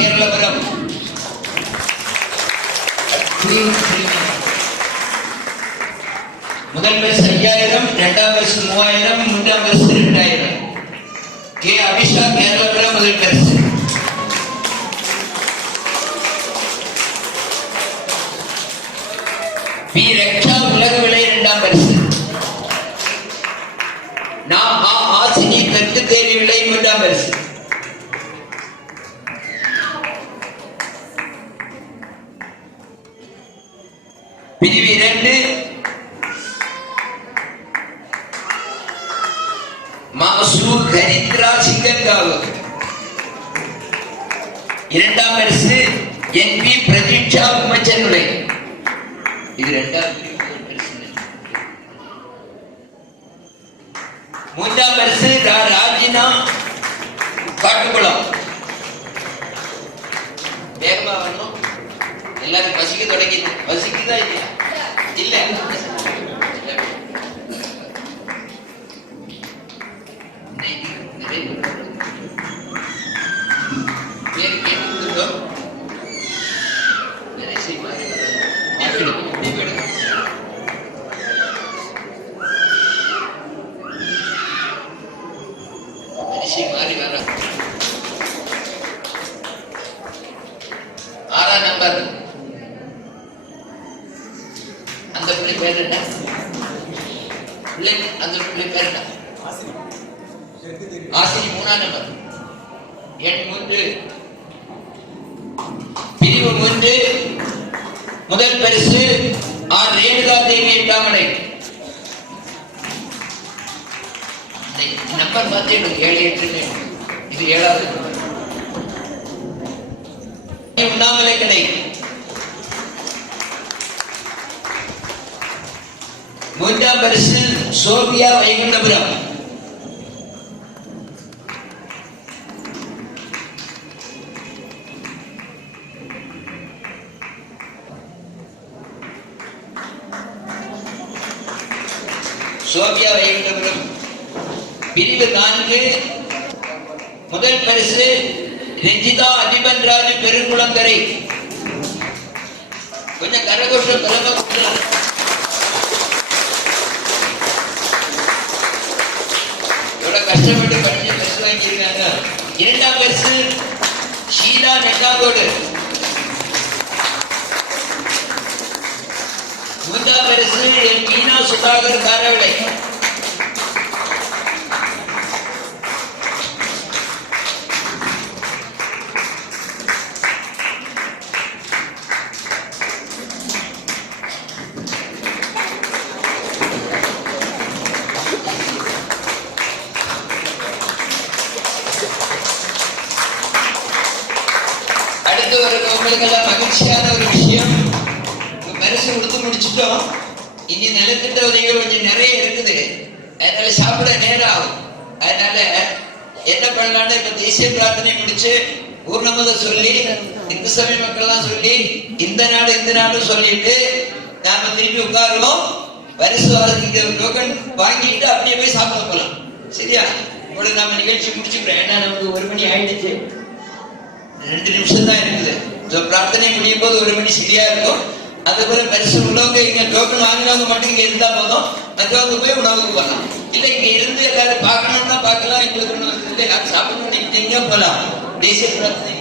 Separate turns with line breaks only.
கேரளபுரம் முதல் பரிசு ஐயாயிரம் இரண்டாம் பரிசு மூவாயிரம் மூன்றாம் பரிசு இரண்டாயிரம். கே அபிஷா கேரளபுரம் முதல் பரிசு. பி ரக்ஷா உலக விலை இரண்டாம் பரிசு. நாம் ஆ ஆசினி கற்று தேடி விலை மூன்றாம் பரிசு. மாசூர் ஹரித்ரா சிங்கங்காவு இரண்டாம் பரிசு என் பி பிரதீட்சா உமச்சனுலை இது இரண்டாம் மூன்றாம் பரிசு. ராஜினா காட்டுக்குளம். வேகமா வரணும். எல்லாரும் பசிக்க தொடங்கிது பசிக்குதா இல்லையா? இல்ல. அந்த பிள்ளை பேர் என்ன? பிள்ளை அந்த பிள்ளை பேர் என்ன? ஆசிரி மூணாம் நம்பர். எண் மூன்று. பிரிவு மூன்று. முதல் பரிசு ஆர் ரேணுகா தேவி எட்டாமலை நம்பர் பார்த்து எனக்கு ஏழு எட்டு இது ஏழாவது. உண்ணாமலை கடை. மூன்றாம் பரிசு சோபியா வைகுண்டபுரம். சோபியா வைகுண்டபுரம் பிரிவு நான்கு முதல் பரிசு ரஞ்சிதா அதிபன் ராஜு பெருங்குளங்கரை. கொஞ்சம் கரகோஷம் தலைமை எவ்வளவு கஷ்டப்பட்டு படிச்சு பரிசு வாங்கியிருக்காங்க. இரண்டாம் பரிசு ஷீலா நெட்டாங்கோடு மூன்றாம் பரிசு என் சுதாகர் காரவிளை அடுத்து ஒரு உங்களுக்கு மகிழ்ச்சியான ஒரு விஷயம். பரிசு கொடுத்து முடிச்சிட்டோம். இனி நிலத்திட்ட உதவிகள் கொஞ்சம் நிறைய இருக்குது. அதனால சாப்பிட நேரம் ஆகும் அதனால என்ன பண்ணலாம்னு இப்ப தேசிய பிரார்த்தனை முடிச்சு பூர்ணமத சொல்லி இந்து சபை மக்கள்லாம் சொல்லி இந்த நாடு இந்த நாடு சொல்லிட்டு நாம திருப்பி உட்காருவோம். பரிசு வாரத்துக்கு டோக்கன் வாங்கிட்டு அப்படியே போய் சாப்பிட போலாம். சரியா? இப்பொழுது நாம நிகழ்ச்சி முடிச்சுக்கிறோம். ஏன்னா நமக்கு ஒரு மணி ஆயிடுச்சு. ரெண்டு நிமிஷம் தான் இருக்குது. ஸோ பிரார்த்தனை முடியும் போது ஒரு மணி சரியா இருக்கும். அதுபோல பரிசு உள்ளவங்க இங்க டோக்கன் வாங்கினவங்க மட்டும் இங்க இருந்தா போதும். மற்றவங்க போய் உணவுக்கு போகலாம். இல்ல இங்க இருந்து எல்லாரும் பார்க்கணும்னா பார்க்கலாம். எங்களுக்கு ஒண்ணும் இல்லை யாரும் சாப்பிடணும்னு நினைக்கிறீங்க? போலாம். தேசிய பிரார்த்தனை